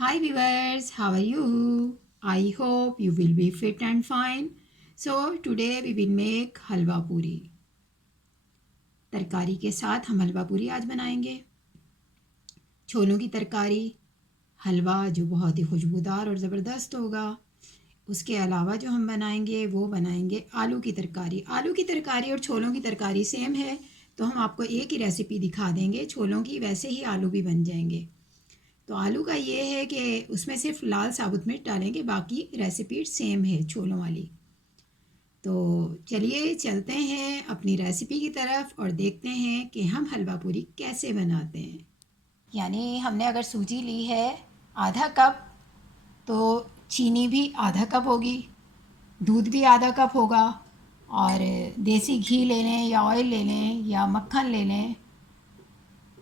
Hi viewers, how are you? I hope you will be fit and fine. So today we will make हलवा पूरी। तरकारी के साथ हम हलवा पूरी आज बनाएंगे। छोलों की तरकारी, हलवा जो बहुत ही खुशबूदार और ज़बरदस्त होगा। उसके अलावा जो हम बनाएंगे वो बनाएंगे आलू की तरकारी। आलू की तरकारी और छोलों की तरकारी सेम है, तो हम आपको एक ही रेसिपी दिखा देंगे छोलों की, वैसे ही आलू भी बन जाएंगे। तो आलू का ये है कि उसमें सिर्फ लाल साबुत मिर्च डालेंगे, बाकी रेसिपी सेम है छोलों वाली। तो चलिए चलते हैं अपनी रेसिपी की तरफ और देखते हैं कि हम हलवा पूरी कैसे बनाते हैं। यानी हमने अगर सूजी ली है आधा कप, तो चीनी भी आधा कप होगी, दूध भी आधा कप होगा, और देसी घी ले लें या ऑयल ले लें या मक्खन ले लें,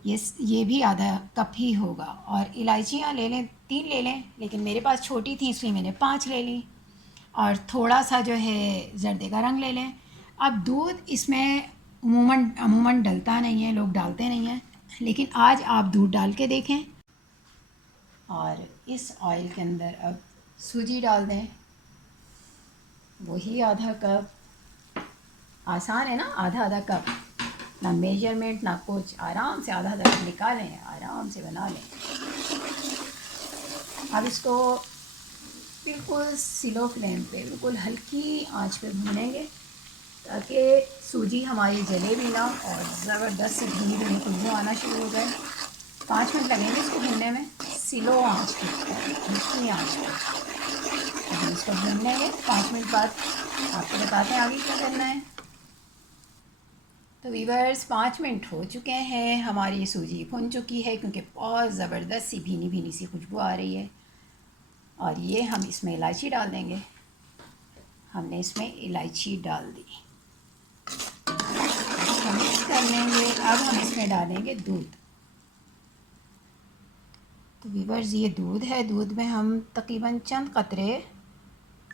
ये भी आधा कप ही होगा। और इलायचियाँ ले लें, 3 ले लें, लेकिन मेरे पास छोटी थी इसलिए मैंने 5 ले ली। और थोड़ा सा जो है जर्दे का रंग ले लें। अब दूध इसमें अमूमन डलता नहीं है, लोग डालते नहीं हैं, लेकिन आज आप दूध डाल के देखें। और इस ऑयल के अंदर अब सूजी डाल दें, वही आधा कप। आसान है ना, आधा आधा कप, ना मेजरमेंट ना कुछ, आराम से आधा आधा कप निकालें, आराम से बना लें। अब इसको बिल्कुल स्लो फ्लेम पे, बिल्कुल हल्की आंच पे भूनेंगे, ताकि सूजी हमारी जले भी ना और ज़बरदस्त भुनी भुनी खुशबू आना शुरू हो जाए। 5 मिनट लगेंगे इसको भूनने में, स्लो आंच पे, हल्की आंच पे। हम इसको भून लेंगे। 5 मिनट बाद आपको बताते हैं आगे क्या करना है। तो वीवर्स 5 मिनट हो चुके हैं, हमारी सूजी भुन चुकी है, क्योंकि बहुत ज़बरदस्त सी भीनी भीनी सी खुशबू आ रही है। और ये हम इसमें इलायची डाल देंगे। हमने इसमें इलायची डाल दी, इसको मिक्स कर लेंगे। अब हम इसमें डालेंगे दूध। तो वीवर्स ये दूध है, दूध में हम तकरीबन चंद कतरे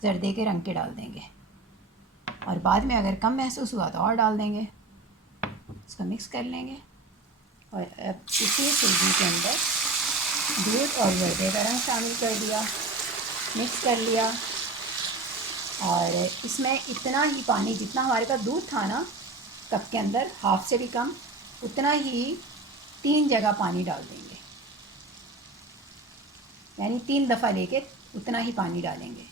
जर्दे के रंग के डाल देंगे, और बाद में अगर कम महसूस हुआ तो और डाल देंगे। इसको मिक्स कर लेंगे, और अब इसी सूजी के अंदर दूध और जर्दे का रंग शामिल कर दिया, मिक्स कर लिया। और इसमें इतना ही पानी, जितना हमारे पास दूध था ना कप के अंदर, हाफ से भी कम, उतना ही 3 जगह पानी डाल देंगे, यानी 3 दफ़ा लेके उतना ही पानी डालेंगे।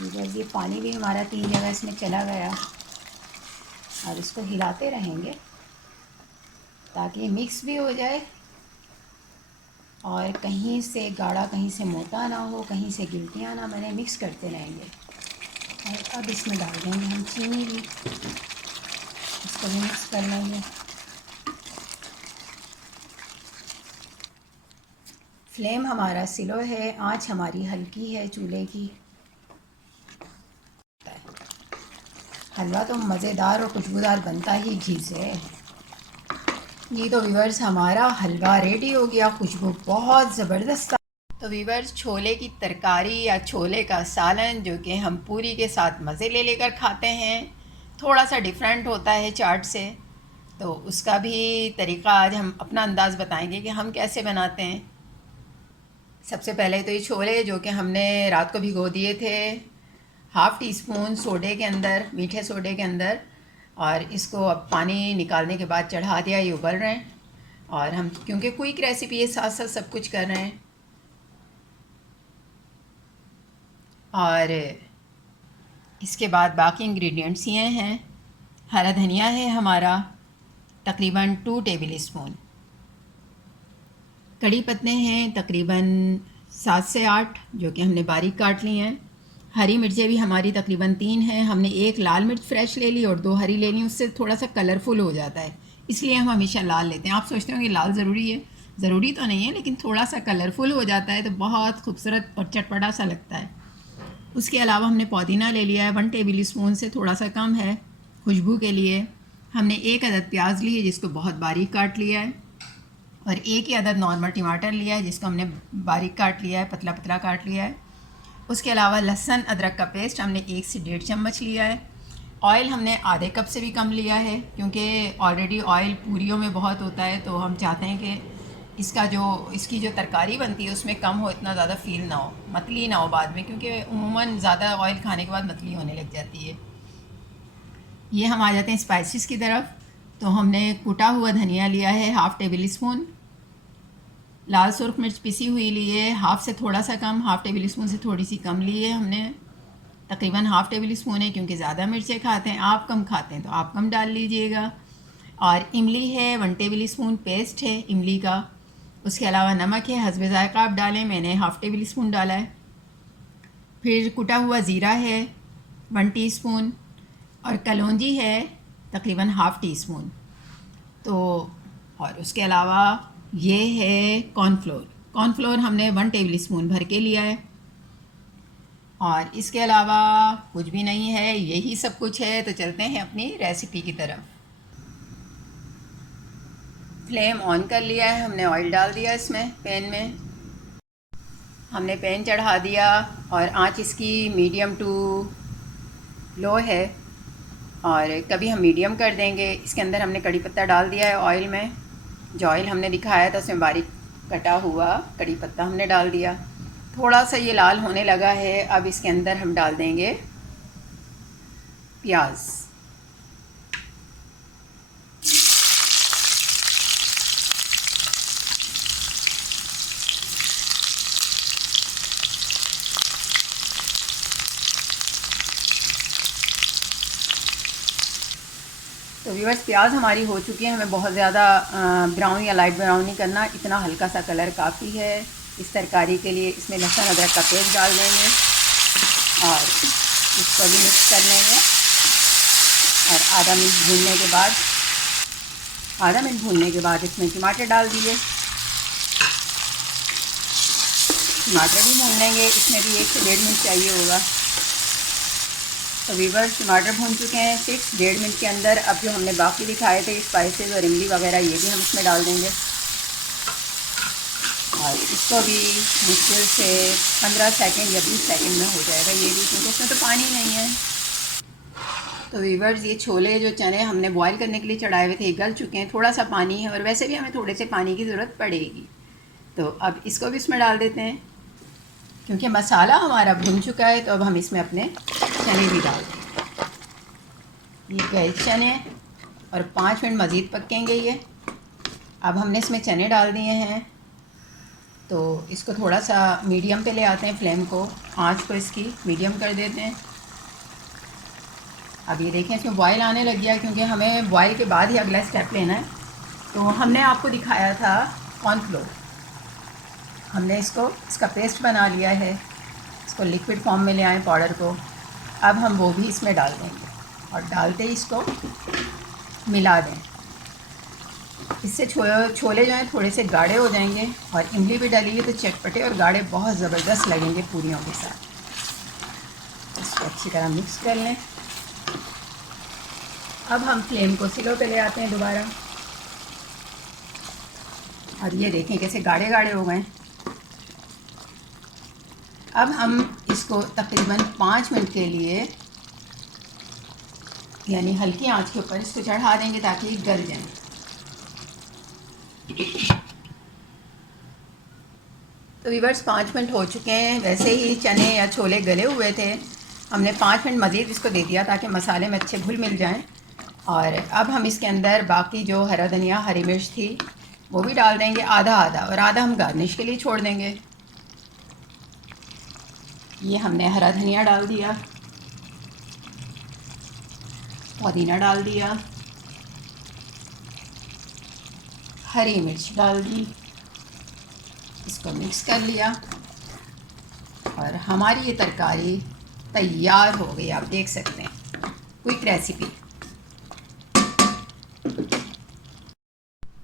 बस ये पानी भी हमारा 3 जगह इसमें चला गया, और इसको हिलाते रहेंगे ताकि ये मिक्स भी हो जाए, और कहीं से गाढ़ा कहीं से मोटा ना हो, कहीं से गिल्टियाँ ना बने, मिक्स करते रहेंगे। और अब इसमें डाल देंगे हम चीनी भी, इसको भी मिक्स कर लेंगे। फ्लेम हमारा स्लो है, आंच हमारी हल्की है चूल्हे की। हलवा तो मज़ेदार और खुशबूदार बनता ही घी से। ये तो वीवर्स हमारा हलवा रेडी हो गया, खुशबू बहुत ज़बरदस्त। तो वीवर्स छोले की तरकारी या छोले का सालन, जो कि हम पूरी के साथ मज़े ले लेकर खाते हैं, थोड़ा सा डिफरेंट होता है चाट से, तो उसका भी तरीक़ा आज हम अपना अंदाज़ बताएंगे कि हम कैसे बनाते हैं। सबसे पहले तो ये छोले जो कि हमने रात को भिगो दिए थे, हाफ़ टी स्पून सोडे के अंदर, मीठे सोडे के अंदर, और इसको अब पानी निकालने के बाद चढ़ा दिया, ये उबल रहे हैं। और हम क्योंकि क्विक रेसिपी है, साथ साथ सब कुछ कर रहे हैं। और इसके बाद बाकी इंग्रेडिएंट्स ये हैं। हरा धनिया है हमारा तकरीबन 2 टेबल स्पून, कड़ी पत्ते हैं तकरीबन 7 से 8 जो कि हमने बारीक काट ली हैं। हरी मिर्चें भी हमारी तकरीबन 3 हैं। हमने 1 लाल मिर्च फ्रेश ले ली और 2 हरी ले ली, उससे थोड़ा सा कलरफुल हो जाता है, इसलिए हम हमेशा लाल लेते हैं। आप सोचते हो कि लाल ज़रूरी है, ज़रूरी तो नहीं है, लेकिन थोड़ा सा कलरफुल हो जाता है तो बहुत खूबसूरत और चटपटा सा लगता है। उसके अलावा हमने पुदीना ले लिया है, 1 टेबल स्पून से थोड़ा सा कम है खुशबू के लिए। हमने 1 अदद प्याज ली है जिसको बहुत बारीक काट लिया है, और 1 ही अदद नॉर्मल टमाटर लिया है जिसको हमने बारीक काट लिया है, पतला पतला काट लिया है। उसके अलावा लहसुन अदरक का पेस्ट हमने 1 से 1.5 चम्मच लिया है। ऑयल हमने आधे कप से भी कम लिया है, क्योंकि ऑलरेडी ऑयल पूरियों में बहुत होता है, तो हम चाहते हैं कि इसकी जो तरकारी बनती है उसमें कम हो, इतना ज़्यादा फील ना हो, मतली ना हो बाद में, क्योंकि उमूमन ज़्यादा ऑयल खाने के बाद मतली होने लग जाती है। ये हम आ जाते हैं स्पाइसेस की तरफ। तो हमने कुटा हुआ धनिया लिया है हाफ़ टेबल स्पून, लाल सुर्ख मिर्च पिसी हुई ली है हाफ़ से थोड़ा सा कम, हाफ़ टेबल स्पून से थोड़ी सी कम ली है हमने, तकरीबन हाफ़ टेबल स्पून है, क्योंकि ज़्यादा मिर्चें खाते हैं, आप कम खाते हैं तो आप कम डाल लीजिएगा। और इमली है 1 टेबल स्पून पेस्ट है इमली का। उसके अलावा नमक है हस्बे ज़ायक़ा आप डालें, मैंने हाफ़ टेबल स्पून डाला है। फिर कुटा हुआ ज़ीरा है 1 टीस्पून, और कलौंजी है तकरीबन हाफ़ टी स्पून। तो और उसके अलावा ये है कॉर्नफ्लोर हमने 1 टेबल स्पून भर के लिया है। और इसके अलावा कुछ भी नहीं है, यही सब कुछ है। तो चलते हैं अपनी रेसिपी की तरफ। फ्लेम ऑन कर लिया है हमने, ऑयल डाल दिया इसमें पैन में, हमने पैन चढ़ा दिया और आंच इसकी मीडियम टू लो है, और कभी हम मीडियम कर देंगे। इसके अंदर हमने कड़ी पत्ता डाल दिया है ऑयल में, जो ऑयल हमने दिखाया था उसमें बारीक कटा हुआ कड़ी पत्ता हमने डाल दिया। थोड़ा सा ये लाल होने लगा है, अब इसके अंदर हम डाल देंगे प्याज। तो व्यूअर्स प्याज हमारी हो चुकी है, हमें बहुत ज़्यादा ब्राउन या लाइट ब्राउन नहीं करना, इतना हल्का सा कलर काफ़ी है इस तरकारी के लिए। इसमें लहसुन अदरक का पेस्ट डाल देंगे और इसको भी मिक्स कर लेंगे। और आधा मिनट भूनने के बाद इसमें टमाटर डाल दिए, टमाटर भी भून लेंगे, इसमें भी 1 से 1.5 मिनट चाहिए होगा। तो व्यूअर्स टमाटर भून चुके हैं 1.5 मिनट के अंदर। अब जो हमने बाकी दिखाए थे स्पाइसेस और इमली वगैरह, ये भी हम इसमें डाल देंगे और इसको भी मुश्किल से 15 सेकंड या 20 सेकंड में हो जाएगा ये भी, क्योंकि इसमें तो पानी नहीं है। तो व्यूअर्स ये छोले जो चने हमने बॉईल करने के लिए चढ़ाए हुए थे गल चुके हैं, थोड़ा सा पानी है और वैसे भी हमें थोड़े से पानी की ज़रूरत पड़ेगी। तो अब इसको भी इसमें डाल देते हैं, क्योंकि मसाला हमारा भुन चुका है। तो अब हम इसमें अपने चने भी डाल देंगे। ये गए चने और 5 मिनट मज़ीद पकेंगे ये। अब हमने इसमें चने डाल दिए हैं, तो इसको थोड़ा सा मीडियम पे ले आते हैं, फ्लेम को, आंच को इसकी मीडियम कर देते हैं। अब ये देखें इसमें बॉयल आने लग गया, क्योंकि हमें बॉयल के बाद ही अगला स्टेप लेना है। तो हमने आपको दिखाया था कॉर्नफ्लोर, हमने इसका पेस्ट बना लिया है, इसको लिक्विड फॉर्म में ले आए पाउडर को। अब हम वो भी इसमें डाल देंगे और डालते ही इसको मिला दें। इससे छोले जो हैं थोड़े से गाढ़े हो जाएंगे, और इमली भी डाली है तो चटपटे और गाढ़े बहुत ज़बरदस्त लगेंगे पूरियों के साथ। इसको अच्छी तरह मिक्स कर लें। अब हम फ्लेम को स्लो पे ले आते हैं दोबारा, और ये देखें कैसे गाढ़े गाढ़े हो गए। अब हम इसको तकरीबन 5 मिनट के लिए यानी हल्की आंच के ऊपर इसको चढ़ा देंगे ताकि गल जाए। तो व्यूअर्स 5 मिनट हो चुके हैं, वैसे ही चने या छोले गले हुए थे, हमने 5 मिनट मज़ीद इसको दे दिया ताकि मसाले में अच्छे घुल मिल जाएं। और अब हम इसके अंदर बाकी जो हरा धनिया हरी मिर्च थी वो भी डाल देंगे, आधा आधा, और आधा हम गार्निश के लिए छोड़ देंगे। ये हमने हरा धनिया डाल दिया, पुदीना डाल दिया, हरी मिर्च डाल दी, इसको मिक्स कर लिया और हमारी ये तरकारी तैयार हो गई। आप देख सकते हैं, क्विक रेसिपी।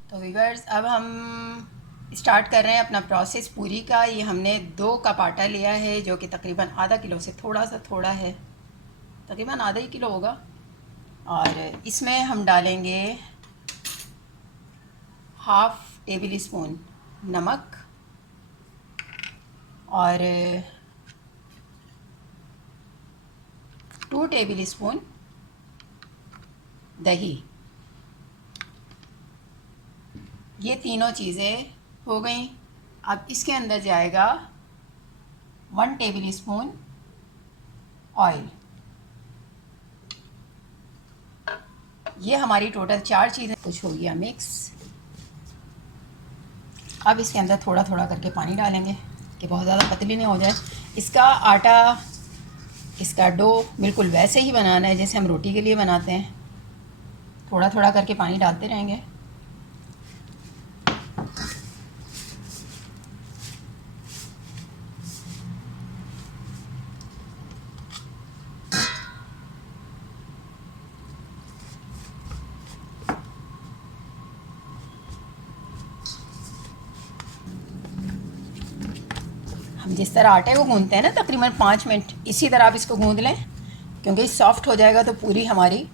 तो व्यूअर्स अब हम स्टार्ट कर रहे हैं अपना प्रोसेस पूरी का। ये हमने 2 कप आटा लिया है, जो कि तकरीबन आधा किलो से थोड़ा है, तकरीबन आधा ही किलो होगा। और इसमें हम डालेंगे हाफ़ टेबल स्पून नमक और 2 टेबल स्पून दही। ये तीनों चीज़ें हो गई। अब इसके अंदर जाएगा 1 टेबल स्पून ऑयल। ये हमारी टोटल 4 चीज़ें कुछ हो गया मिक्स। अब इसके अंदर थोड़ा थोड़ा करके पानी डालेंगे कि बहुत ज़्यादा पतली नहीं हो जाए। इसका आटा, इसका डो बिल्कुल वैसे ही बनाना है जैसे हम रोटी के लिए बनाते हैं। थोड़ा थोड़ा करके पानी डालते रहेंगे। हम जिस तरह आटे को गूंदते हैं ना, तकरीबन 5 मिनट इसी तरह आप इसको गूंद लें, क्योंकि सॉफ़्ट हो जाएगा तो पूरी हमारी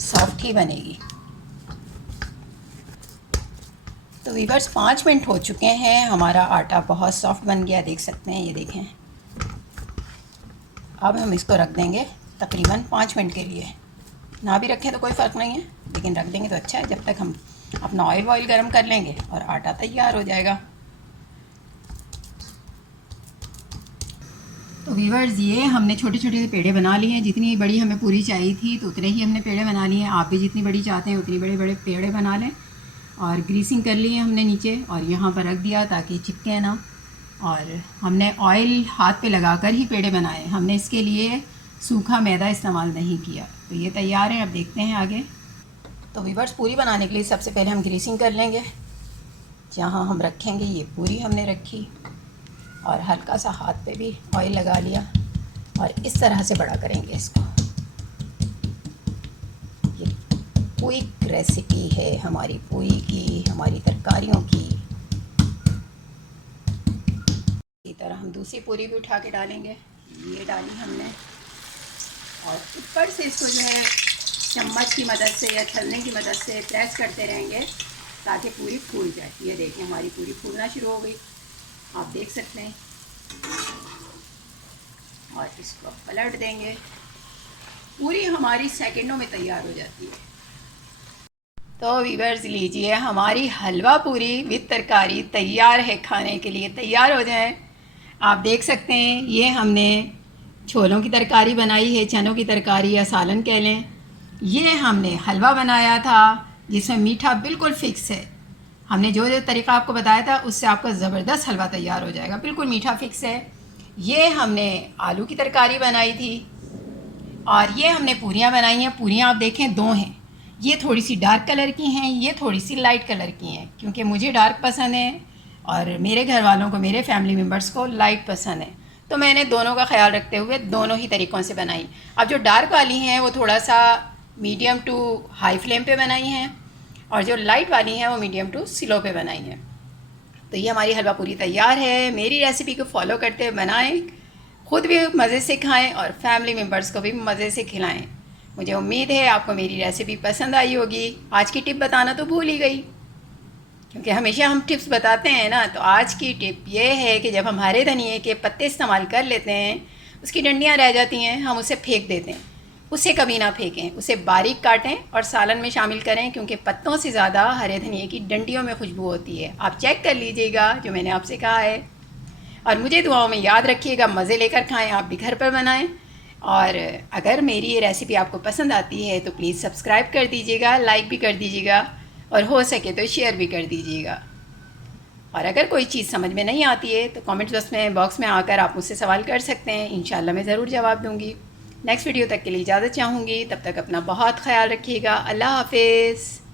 सॉफ़्ट ही बनेगी। तो वीवर्स 5 मिनट हो चुके हैं, हमारा आटा बहुत सॉफ्ट बन गया, देख सकते हैं, ये देखें। अब हम इसको रख देंगे तकरीबन 5 मिनट के लिए। ना भी रखें तो कोई फ़र्क नहीं है, लेकिन रख देंगे तो अच्छा है, जब तक हम अपना ऑयल गर्म कर लेंगे और आटा तैयार हो जाएगा। तो वीवर्स ये हमने छोटे छोटे से पेड़े बना लिए हैं। जितनी बड़ी हमें पूरी चाहिए थी तो उतने ही हमने पेड़े बना लिए हैं। आप भी जितनी बड़ी चाहते हैं उतनी बड़े बड़े पेड़े बना लें। और ग्रीसिंग कर लिए हमने नीचे और यहाँ पर रख दिया ताकि चिपके ना। और हमने ऑयल हाथ पे लगाकर ही पेड़े बनाए, हमने इसके लिए सूखा मैदा इस्तेमाल नहीं किया। तो ये तैयार है, अब देखते हैं आगे। तो वीवर्स पूरी बनाने के लिए सबसे पहले हम ग्रीसिंग कर लेंगे। जहाँ हम रखेंगे ये पूरी हमने रखी और हल्का सा हाथ पे भी ऑयल लगा लिया और इस तरह से बड़ा करेंगे इसको। ये क्विक रेसिपी है हमारी पूरी की, हमारी तरकारियों की। इसी तरह हम दूसरी पूरी भी उठा के डालेंगे। ये डाली हमने और ऊपर से इसको जो है चम्मच की मदद से या छलने की मदद से प्रेस करते रहेंगे ताकि पूरी फूल जाए। ये देखिए हमारी पूरी फूलना शुरू हो गई, आप देख सकते हैं। और इसको पलट देंगे, पूरी हमारी सेकंडों में तैयार हो जाती है। तो वीवर्स लीजिए, हमारी हलवा पूरी विद तरकारी तैयार है, खाने के लिए तैयार हो जाए। आप देख सकते हैं ये हमने छोलों की तरकारी बनाई है, चनों की तरकारी या सालन कह लें। ये हमने हलवा बनाया था जिसमें मीठा बिल्कुल फ़िक्स है। हमने जो जो तरीका आपको बताया था उससे आपका ज़बरदस्त हलवा तैयार हो जाएगा, बिल्कुल मीठा फ़िक्स है। ये हमने आलू की तरकारी बनाई थी और ये हमने पूरियाँ बनाई हैं। पूरियाँ आप देखें 2 हैं, ये थोड़ी सी डार्क कलर की हैं, ये थोड़ी सी लाइट कलर की हैं, क्योंकि मुझे डार्क पसंद है और मेरे घर वालों को, मेरे फैमिली मेम्बर्स को लाइट पसंद है। तो मैंने दोनों का ख्याल रखते हुए दोनों ही तरीक़ों से बनाई। अब जो डार्क वाली हैं वो थोड़ा सा मीडियम टू हाई फ्लेम पे बनाई हैं और जो लाइट वाली हैं वो मीडियम टू स्लो पे बनाई हैं। तो ये हमारी हलवा पूरी तैयार है। मेरी रेसिपी को फॉलो करते हुए बनाएं, ख़ुद भी मज़े से खाएं और फैमिली मेम्बर्स को भी मज़े से खिलाएं। मुझे उम्मीद है आपको मेरी रेसिपी पसंद आई होगी। आज की टिप बताना तो भूल ही गई, क्योंकि हमेशा हम टिप्स बताते हैं ना। तो आज की टिप ये है कि जब हम हरे धनिए के पत्ते इस्तेमाल कर लेते हैं, उसकी डंडियाँ रह जाती हैं, हम उसे फेंक देते हैं। उसे कभी ना फेंकें, उसे बारीक काटें और सालन में शामिल करें, क्योंकि पत्तों से ज़्यादा हरे धनिए की डंडियों में खुशबू होती है। आप चेक कर लीजिएगा जो मैंने आपसे कहा है और मुझे दुआओं में याद रखिएगा। मज़े लेकर खाएं, आप भी घर पर बनाएं। और अगर मेरी ये रेसिपी आपको पसंद आती है तो प्लीज़ सब्सक्राइब कर दीजिएगा, लाइक भी कर दीजिएगा और हो सके तो शेयर भी कर दीजिएगा। और अगर कोई चीज़ समझ में नहीं आती है तो कमेंट बॉक्स में आकर आप मुझसे सवाल कर सकते हैं, इंशाल्लाह मैं ज़रूर जवाब दूँगी। नेक्स्ट वीडियो तक के लिए इजाज़त चाहूँगी, तब तक अपना बहुत ख्याल रखिएगा। अल्लाह हाफिज़।